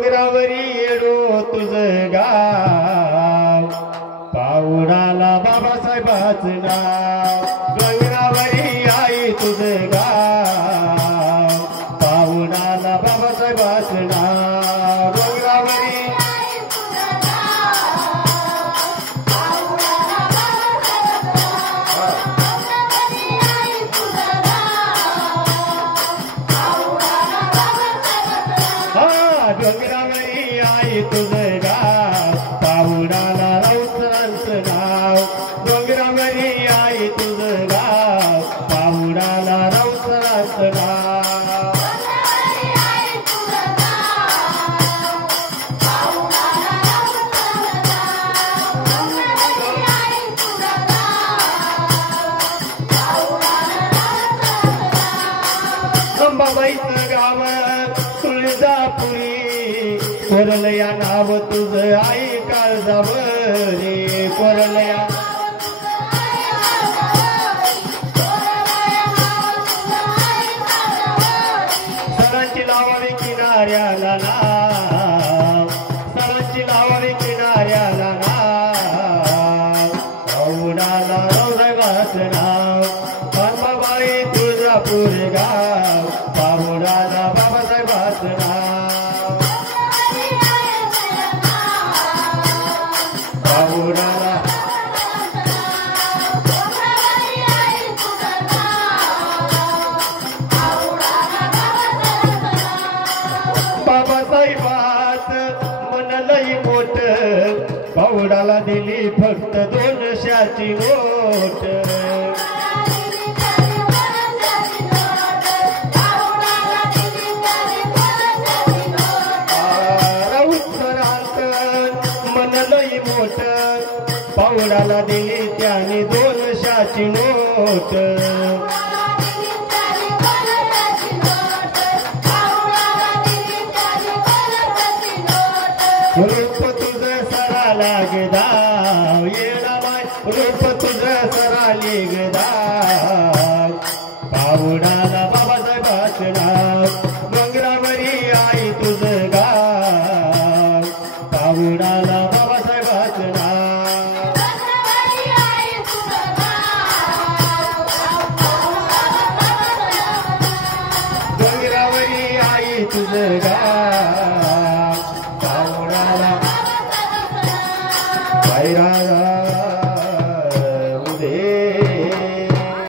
डोंगरावरी येडो तुझं गाव पाऊडाला बाबासाहेबाचं नाव डोंगरावरी आई तुझं गाव पाऊडाला बाबासाहेबाचं नाव डोंगरावरी डोंगरावरी आई तुझं गाव पाऊडाला राऊतरांचं नाव डोंगरावरी आई तुझं गाव पाऊडाला राऊतरांचं नाव अंबाबाईचं गाव तुळजापुरी कोरलया नाव तुझं आई काळजावरी कोरलया सरांची लावावी किनाऱ्याला नाव सरांची लावावी किनाऱ्याला नाव पाऊडाला राऊसाहेबाचं नाव अंबाबाई तुळजापूर गाव पाऊडाला बाबासाहेबाचं नाव पाऊडाला बाबासाहेबात मन लई मोठ पाऊडाला दिली फक्त 200ची नोट मन लई मोठ पाऊडाला दिली त्याने 200ची नोट रूप तुझं सरा लागदाव येणाबाई रूप तुझं सरा लिगदाव पाऊडाला बाबासाहेबाचं नाव